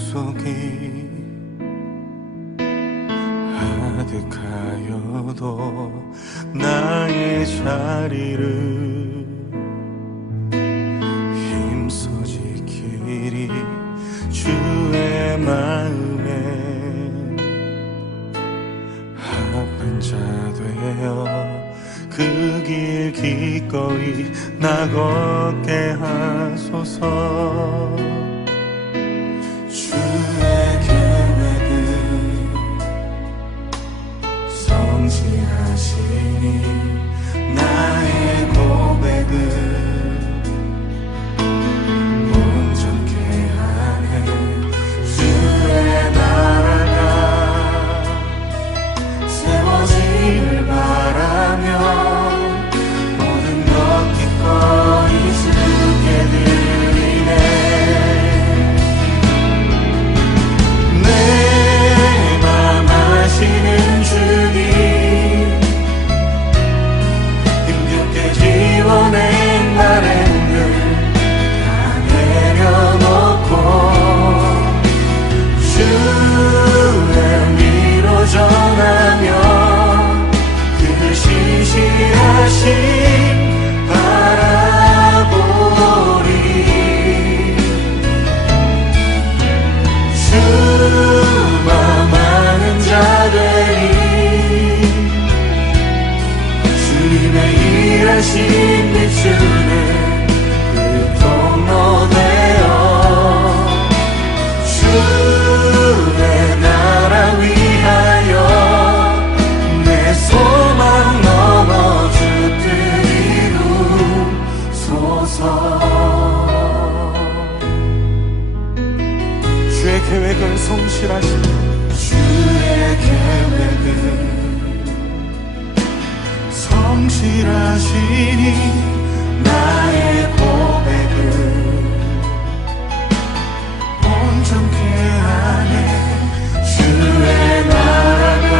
약속이 아득하여도 나의 자리를 힘써 지키리 주의 마음에 아픈 자 되어 그 길 기꺼이 나 걷게 하소서. 주의 계획은 성실하시니 나의 고백은 온전케 하네. 주의 나라가 세워지길 바라며 모든 것 기꺼이 주께 드리네. 내 맘 아시는 주님 힘겹게 지워낸 바램을 다 내려놓고 주의 위로 전하며 그 신실하신 바라보리. 주만 많은 자들이 주님의 일하신 비추는 그 통로 되어 주의 나라 위하여 내 소망 넘어 주 뜻 이루소서. 주의 계획은 성실하시니 주의 계획은 성실하시니 나의 고백은 온전케 하네. 주의 나라가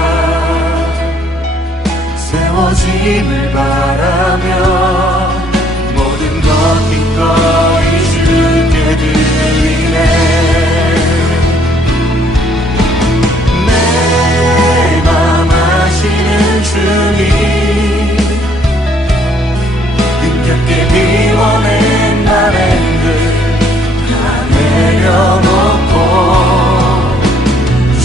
세워짐을 바라며 모든 것 기꺼이 주께 드리네. 내 맘 아시는 주님 힘겹게 비워낸 바램들 다 내려놓고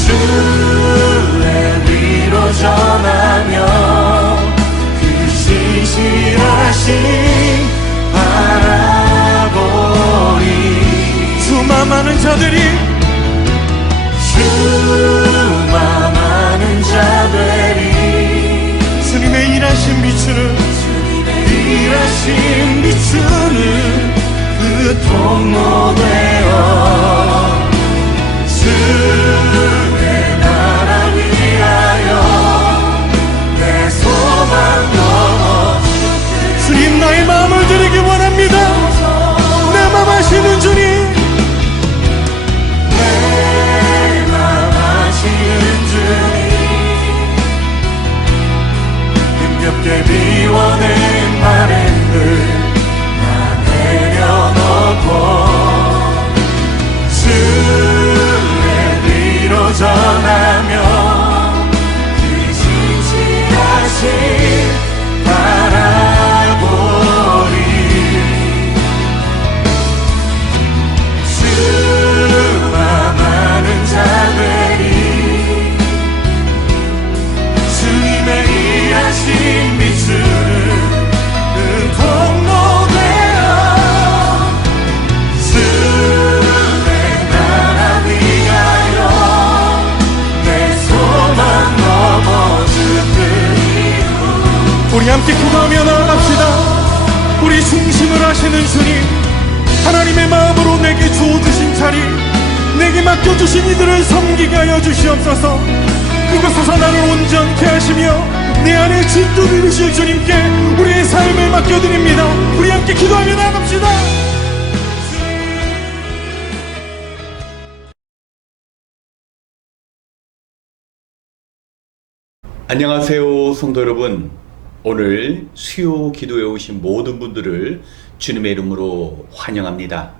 주의 위로 전하며 그 신실하신 바라보리. 주만 많은 자들이 주만 많은 자들이 주님의 일하신 비추는 일하신 비추는 그 통로 되어 주의 나라 위하여 내 소망 넘어 주님 나의 마음을 드리기 원합니다. 내 맘 아시는 주님 내 맘 아시는 주님 힘겹게 비워낸 바램을 다 내려놓고 주의 위로 전하며 그 신실하신 바라보리. 주와 많은 자들이 주님의 일하신 비추는 그 통로 되어 주의 나라 위하여 내 소망 넘어 주 뜻 이루. 우리 함께 기도하며 나아갑시다. 우리 중심을 하시는 주님 하나님의 마음으로 내게 주어주신 자리 내게 맡겨주신 이들을 섬기게 하여 주시옵소서. 그곳에서 나를 온전케 하시며 내 안에 진도 이루실 주님께 우리의 삶을 맡겨드립니다. 우리 함께 기도하며 나갑시다. 안녕하세요 성도 여러분. 오늘 수요 기도에 오신 모든 분들을 주님의 이름으로 환영합니다.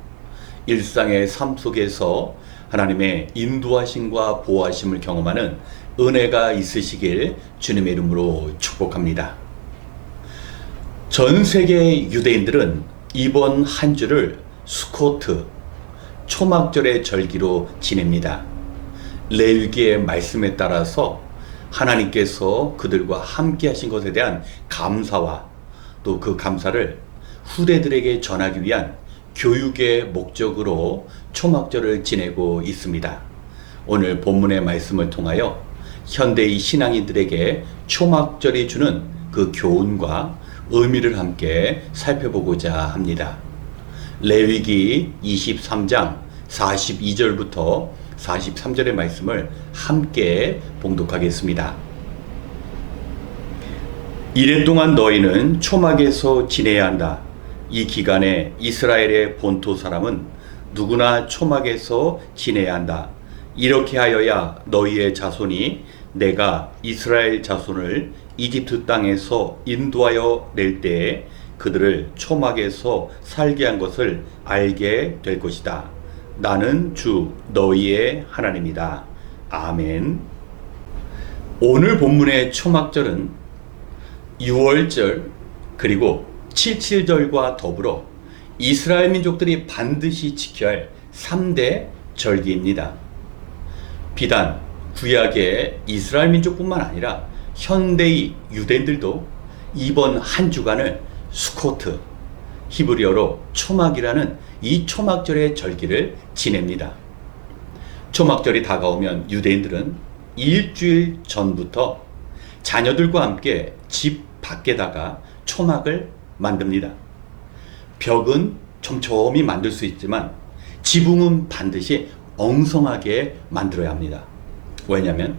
일상의 삶 속에서 하나님의 인도하심과 보호하심을 경험하는 은혜가 있으시길 주님의 이름으로 축복합니다. 전 세계 유대인들은 이번 한 주를 수코트, 초막절의 절기로 지냅니다. 레위기의 말씀에 따라서 하나님께서 그들과 함께 하신 것에 대한 감사와 또 그 감사를 후대들에게 전하기 위한 교육의 목적으로 초막절을 지내고 있습니다. 오늘 본문의 말씀을 통하여 현대의 신앙인들에게 초막절이 주는 그 교훈과 의미를 함께 살펴보고자 합니다. 레위기 23장 42절부터 43절의 말씀을 함께 봉독하겠습니다. 이래 동안 너희는 초막에서 지내야 한다. 이 기간에 이스라엘의 본토 사람은 누구나 초막에서 지내야 한다. 이렇게 하여야 너희의 자손이 내가 이스라엘 자손을 이집트 땅에서 인도하여 낼 때에 그들을 초막에서 살게 한 것을 알게 될 것이다. 나는 주 너희의 하나님이다. 아멘. 오늘 본문의 초막절은 6월절 그리고 77절과 더불어 이스라엘 민족들이 반드시 지켜야 할 3대 절기입니다. 비단 구약의 이스라엘 민족뿐만 아니라 현대의 유대인들도 이번 한 주간을 수코트, 히브리어로 초막이라는 이 초막절의 절기를 지냅니다. 초막절이 다가오면 유대인들은 일주일 전부터 자녀들과 함께 집 밖에다가 초막을 만듭니다. 벽은 촘촘히 만들 수 있지만 지붕은 반드시 엉성하게 만들어야 합니다. 왜냐하면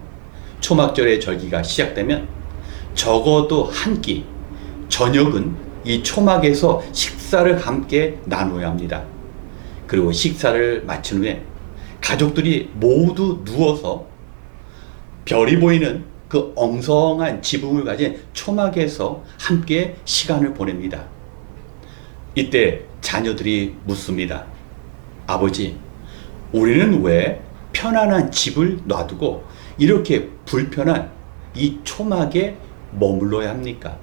초막절의 절기가 시작되면 적어도 한 끼, 저녁은 이 초막에서 식사를 함께 나눠야 합니다. 그리고 식사를 마친 후에 가족들이 모두 누워서 별이 보이는 그 엉성한 지붕을 가진 초막에서 함께 시간을 보냅니다. 이때 자녀들이 묻습니다. 아버지, 우리는 왜 편안한 집을 놔두고 이렇게 불편한 이 초막에 머물러야 합니까?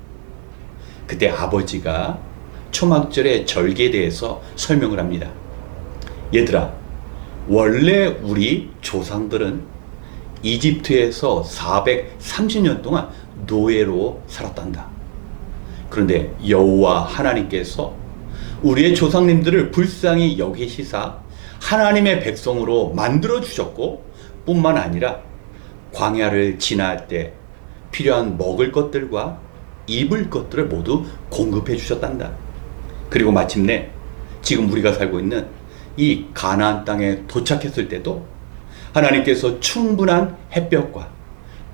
그때 아버지가 초막절의 절기에 대해서 설명을 합니다. 얘들아, 원래 우리 조상들은 이집트에서 430년 동안 노예로 살았단다. 그런데 여호와 하나님께서 우리의 조상님들을 불쌍히 여기시사 하나님의 백성으로 만들어 주셨고 뿐만 아니라 광야를 지날 때 필요한 먹을 것들과 입을 것들을 모두 공급해 주셨단다. 그리고 마침내 지금 우리가 살고 있는 이 가나안 땅에 도착했을 때도 하나님께서 충분한 햇볕과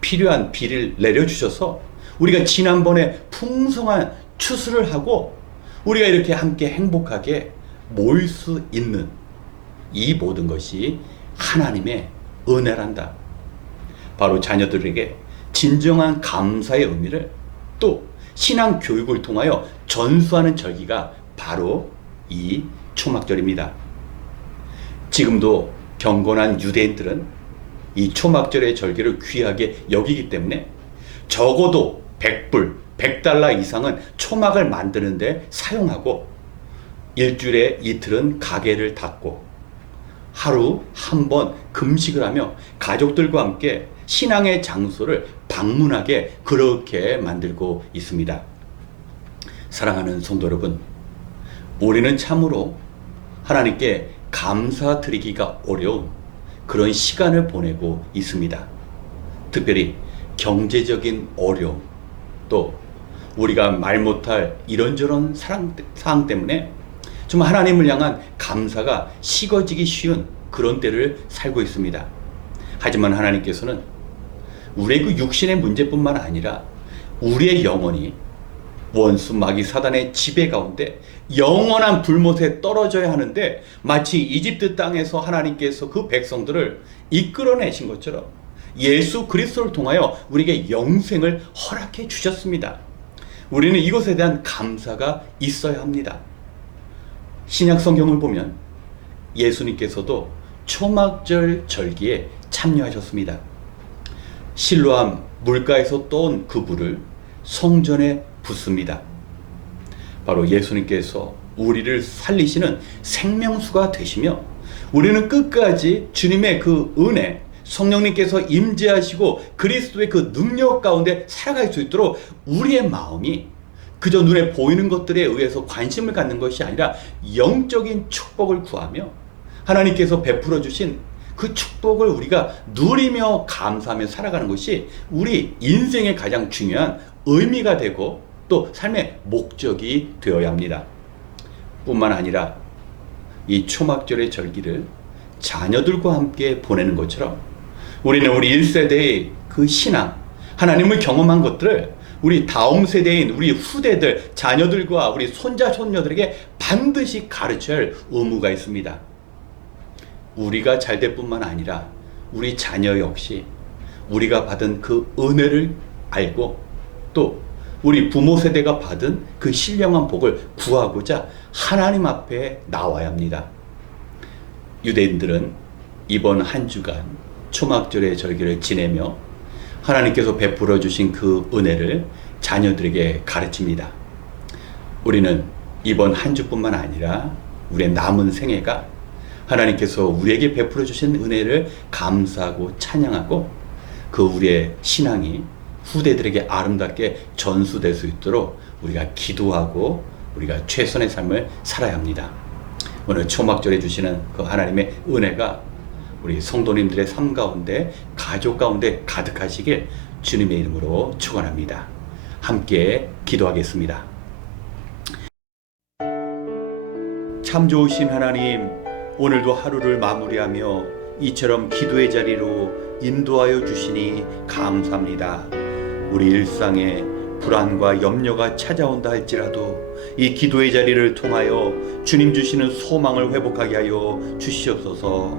필요한 비를 내려주셔서 우리가 지난번에 풍성한 추수를 하고 우리가 이렇게 함께 행복하게 모일 수 있는 이 모든 것이 하나님의 은혜란다. 바로 자녀들에게 진정한 감사의 의미를 또 신앙 교육을 통하여 전수하는 절기가 바로 이 초막절입니다. 지금도 경건한 유대인들은 이 초막절의 절기를 귀하게 여기기 때문에 적어도 100불, 100달러 이상은 초막을 만드는데 사용하고 일주일에 이틀은 가게를 닫고 하루 한 번 금식을 하며 가족들과 함께 신앙의 장소를 방문하게 그렇게 만들고 있습니다. 사랑하는 성도 여러분, 우리는 참으로 하나님께 감사드리기가 어려운 그런 시간을 보내고 있습니다. 특별히 경제적인 어려움, 또 우리가 말 못할 이런저런 상황 때문에 좀 하나님을 향한 감사가 식어지기 쉬운 그런 때를 살고 있습니다. 하지만 하나님께서는 우리의 그 육신의 문제뿐만 아니라 우리의 영혼이 원수 마귀 사단의 지배 가운데 영원한 불못에 떨어져야 하는데 마치 이집트 땅에서 하나님께서 그 백성들을 이끌어내신 것처럼 예수 그리스도를 통하여 우리에게 영생을 허락해 주셨습니다. 우리는 이것에 대한 감사가 있어야 합니다. 신약 성경을 보면 예수님께서도 초막절 절기에 참여하셨습니다. 실로암 물가에서 떠온 그 불을 성전에 붓습니다. 바로 예수님께서 우리를 살리시는 생명수가 되시며 우리는 끝까지 주님의 그 은혜, 성령님께서 임재하시고 그리스도의 그 능력 가운데 살아갈 수 있도록 우리의 마음이 그저 눈에 보이는 것들에 의해서 관심을 갖는 것이 아니라 영적인 축복을 구하며 하나님께서 베풀어 주신 그 축복을 우리가 누리며 감사하며 살아가는 것이 우리 인생의 가장 중요한 의미가 되고 또 삶의 목적이 되어야 합니다. 뿐만 아니라 이 초막절의 절기를 자녀들과 함께 보내는 것처럼 우리는 우리 1세대의 그 신앙, 하나님을 경험한 것들을 우리 다음 세대인 우리 후대들, 자녀들과 우리 손자, 손녀들에게 반드시 가르쳐야 할 의무가 있습니다. 우리가 잘될 뿐만 아니라 우리 자녀 역시 우리가 받은 그 은혜를 알고 또 우리 부모 세대가 받은 그 신령한 복을 구하고자 하나님 앞에 나와야 합니다. 유대인들은 이번 한 주간 초막절의 절기를 지내며 하나님께서 베풀어 주신 그 은혜를 자녀들에게 가르칩니다. 우리는 이번 한 주뿐만 아니라 우리의 남은 생애가 하나님께서 우리에게 베풀어 주신 은혜를 감사하고 찬양하고 그 우리의 신앙이 후대들에게 아름답게 전수될 수 있도록 우리가 기도하고 우리가 최선의 삶을 살아야 합니다. 오늘 초막절에 주시는 그 하나님의 은혜가 우리 성도님들의 삶 가운데 가족 가운데 가득하시길 주님의 이름으로 축원합니다. 함께 기도하겠습니다. 참 좋으신 하나님, 오늘도 하루를 마무리하며 이처럼 기도의 자리로 인도하여 주시니 감사합니다. 우리 일상에 불안과 염려가 찾아온다 할지라도 이 기도의 자리를 통하여 주님 주시는 소망을 회복하게 하여 주시옵소서.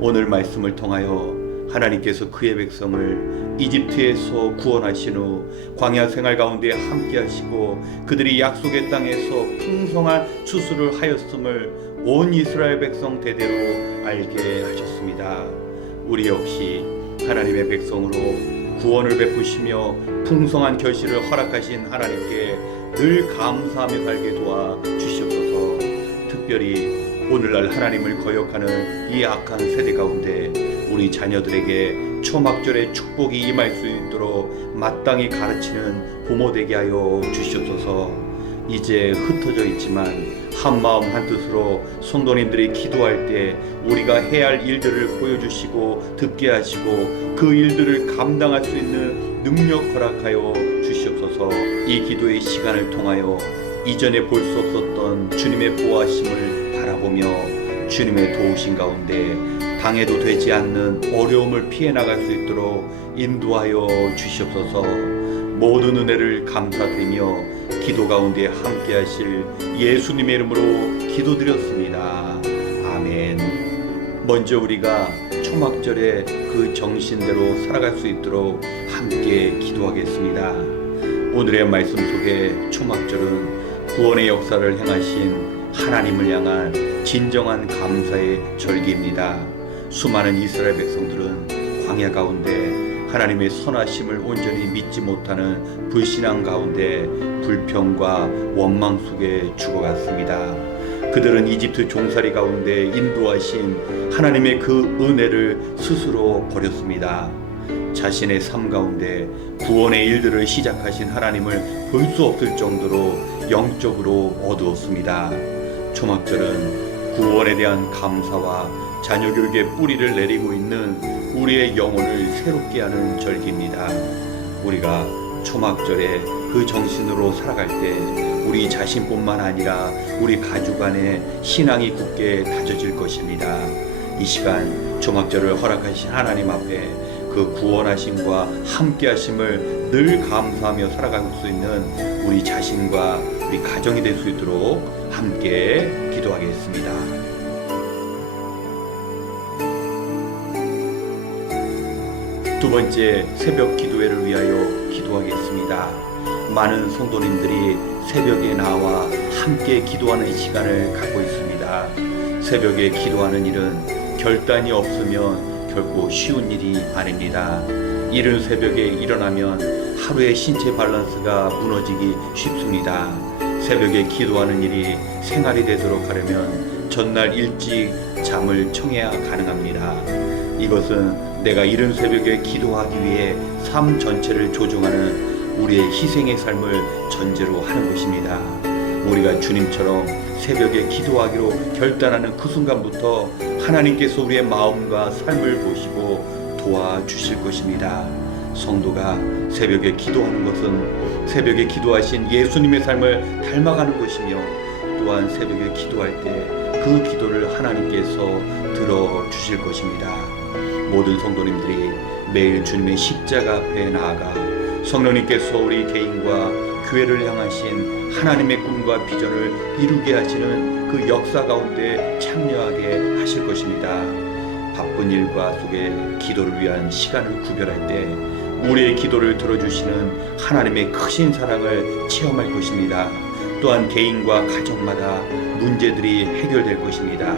오늘 말씀을 통하여 하나님께서 그의 백성을 이집트에서 구원하신 후 광야 생활 가운데 함께 하시고 그들이 약속의 땅에서 풍성한 추수를 하였음을 온 이스라엘 백성 대대로 알게 하셨습니다. 우리 역시 하나님의 백성으로 구원을 베푸시며 풍성한 결실을 허락하신 하나님께 늘 감사하며 살게 도와 주시옵소서. 특별히 오늘날 하나님을 거역하는 이 악한 세대 가운데 우리 자녀들에게 초막절의 축복이 임할 수 있도록 마땅히 가르치는 부모 되게 하여 주시옵소서. 이제 흩어져 있지만 한마음 한뜻으로 성도님들이 기도할 때 우리가 해야 할 일들을 보여주시고 듣게 하시고 그 일들을 감당할 수 있는 능력 허락하여 주시옵소서. 이 기도의 시간을 통하여 이전에 볼 수 없었던 주님의 보호하심을 바라보며 주님의 도우신 가운데 당해도 되지 않는 어려움을 피해 나갈 수 있도록 인도하여 주시옵소서. 모든 은혜를 감사드리며 기도 가운데 함께 하실 예수님의 이름으로 기도드렸습니다. 아멘. 먼저 우리가 초막절의 그 정신대로 살아갈 수 있도록 함께 기도하겠습니다. 오늘의 말씀 속에 초막절은 구원의 역사를 행하신 하나님을 향한 진정한 감사의 절기입니다. 수많은 이스라엘 백성들은 광야 가운데 하나님의 선하심을 온전히 믿지 못하는 불신앙 가운데 불평과 원망 속에 죽어갔습니다. 그들은 이집트 종살이 가운데 인도하신 하나님의 그 은혜를 스스로 버렸습니다. 자신의 삶 가운데 구원의 일들을 시작하신 하나님을 볼 수 없을 정도로 영적으로 어두웠습니다. 초막절은 구원에 대한 감사와 자녀 교육의 뿌리를 내리고 있는 우리의 영혼을 새롭게 하는 절기입니다. 우리가 초막절에 그 정신으로 살아갈 때 우리 자신뿐만 아니라 우리 가족 안에 신앙이 굳게 다져질 것입니다. 이 시간 초막절을 허락하신 하나님 앞에 그 구원하심과 함께하심을 늘 감사하며 살아갈 수 있는 우리 자신과 우리 가정이 될 수 있도록 함께 기도하겠습니다. 두 번째 새벽 기도회를 위하여 기도하겠습니다. 많은 성도님들이 새벽에 나와 함께 기도하는 시간을 갖고 있습니다. 새벽에 기도하는 일은 결단이 없으면 결코 쉬운 일이 아닙니다. 이른 새벽에 일어나면 하루의 신체 밸런스가 무너지기 쉽습니다. 새벽에 기도하는 일이 생활이 되도록 하려면 전날 일찍 잠을 청해야 가능합니다. 이것은 내가 이른 새벽에 기도하기 위해 삶 전체를 조종하는 우리의 희생의 삶을 전제로 하는 것입니다. 우리가 주님처럼 새벽에 기도하기로 결단하는 그 순간부터 하나님께서 우리의 마음과 삶을 보시고 도와주실 것입니다. 성도가 새벽에 기도하는 것은 새벽에 기도하신 예수님의 삶을 닮아가는 것이며, 또한 새벽에 기도할 때 그 기도를 하나님께서 들어주실 것입니다. 모든 성도님들이 매일 주님의 십자가 앞에 나아가 성령님께서 우리 개인과 교회를 향하신 하나님의 꿈과 비전을 이루게 하시는 그 역사 가운데 참여하게 하실 것입니다. 바쁜 일과 속에 기도를 위한 시간을 구별할 때 우리의 기도를 들어주시는 하나님의 크신 사랑을 체험할 것입니다. 또한 개인과 가정마다 문제들이 해결될 것입니다.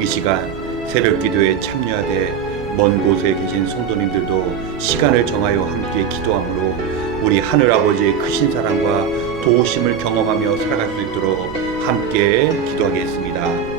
이 시간 새벽 기도에 참여하되 먼 곳에 계신 성도님들도 시간을 정하여 함께 기도함으로 우리 하늘 아버지의 크신 사랑과 도우심을 경험하며 살아갈 수 있도록 함께 기도하겠습니다.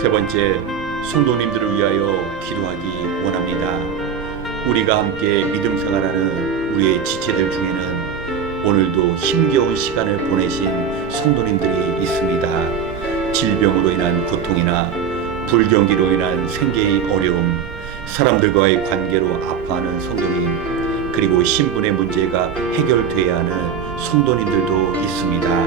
세 번째, 성도님들을 위하여 기도하기 원합니다. 우리가 함께 믿음 생활하는 우리의 지체들 중에는 오늘도 힘겨운 시간을 보내신 성도님들이 있습니다. 질병으로 인한 고통이나 불경기로 인한 생계의 어려움, 사람들과의 관계로 아파하는 성도님, 그리고 신분의 문제가 해결돼야 하는 성도님들도 있습니다.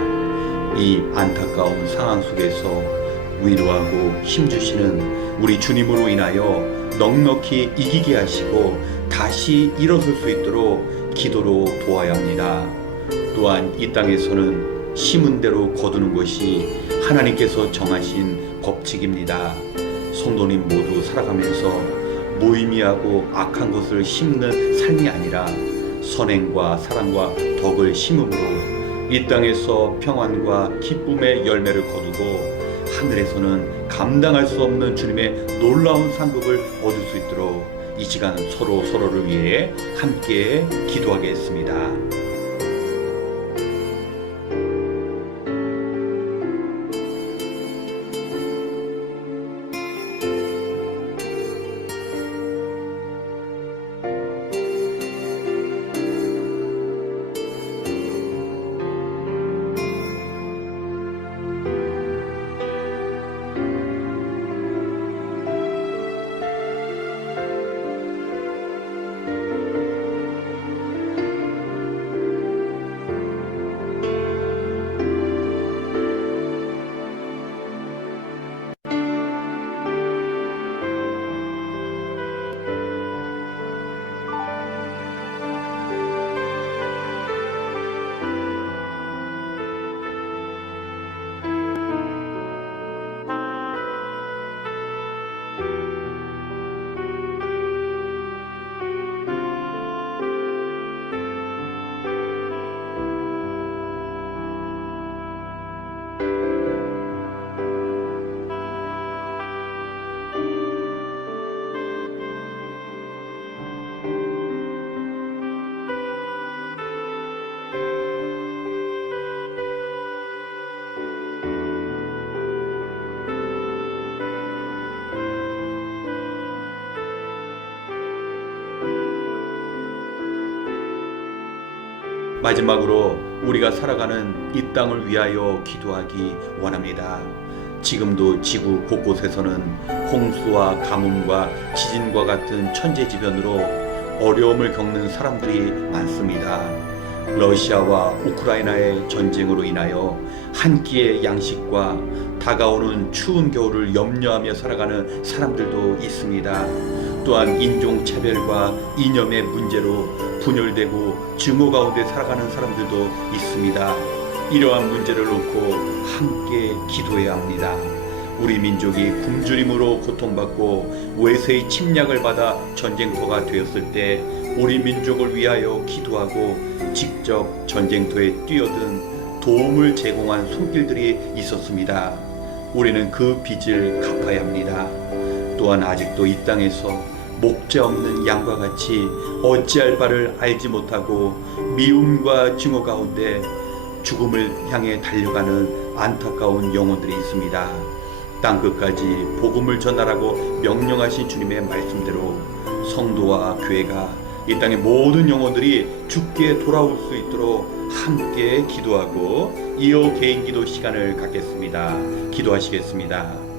이 안타까운 상황 속에서 위로하고 힘주시는 우리 주님으로 인하여 넉넉히 이기게 하시고 다시 일어설 수 있도록 기도로 도와야 합니다. 또한 이 땅에서는 심은 대로 거두는 것이 하나님께서 정하신 법칙입니다. 성도님 모두 살아가면서 무의미하고 악한 것을 심는 삶이 아니라 선행과 사랑과 덕을 심음으로 이 땅에서 평안과 기쁨의 열매를 거두고 하늘에서는 감당할 수 없는 주님의 놀라운 상급을 얻을 수 있도록 이 시간 서로를 위해 함께 기도하겠습니다. 마지막으로 우리가 살아가는 이 땅을 위하여 기도하기 원합니다. 지금도 지구 곳곳에서는 홍수와 가뭄과 지진과 같은 천재지변으로 어려움을 겪는 사람들이 많습니다. 러시아와 우크라이나의 전쟁으로 인하여 한 끼의 양식과 다가오는 추운 겨울을 염려하며 살아가는 사람들도 있습니다. 또한 인종차별과 이념의 문제로 분열되고 증오 가운데 살아가는 사람들도 있습니다. 이러한 문제를 놓고 함께 기도해야 합니다. 우리 민족이 굶주림으로 고통받고 외세의 침략을 받아 전쟁터가 되었을 때 우리 민족을 위하여 기도하고 직접 전쟁터에 뛰어든 도움을 제공한 손길들이 있었습니다. 우리는 그 빚을 갚아야 합니다. 또한 아직도 이 땅에서 목자 없는 양과 같이 어찌할 바를 알지 못하고 미움과 증오 가운데 죽음을 향해 달려가는 안타까운 영혼들이 있습니다. 땅끝까지 복음을 전하라고 명령하신 주님의 말씀대로 성도와 교회가 이 땅의 모든 영혼들이 주께 돌아올 수 있도록 함께 기도하고 이어 개인 기도 시간을 갖겠습니다. 기도하시겠습니다.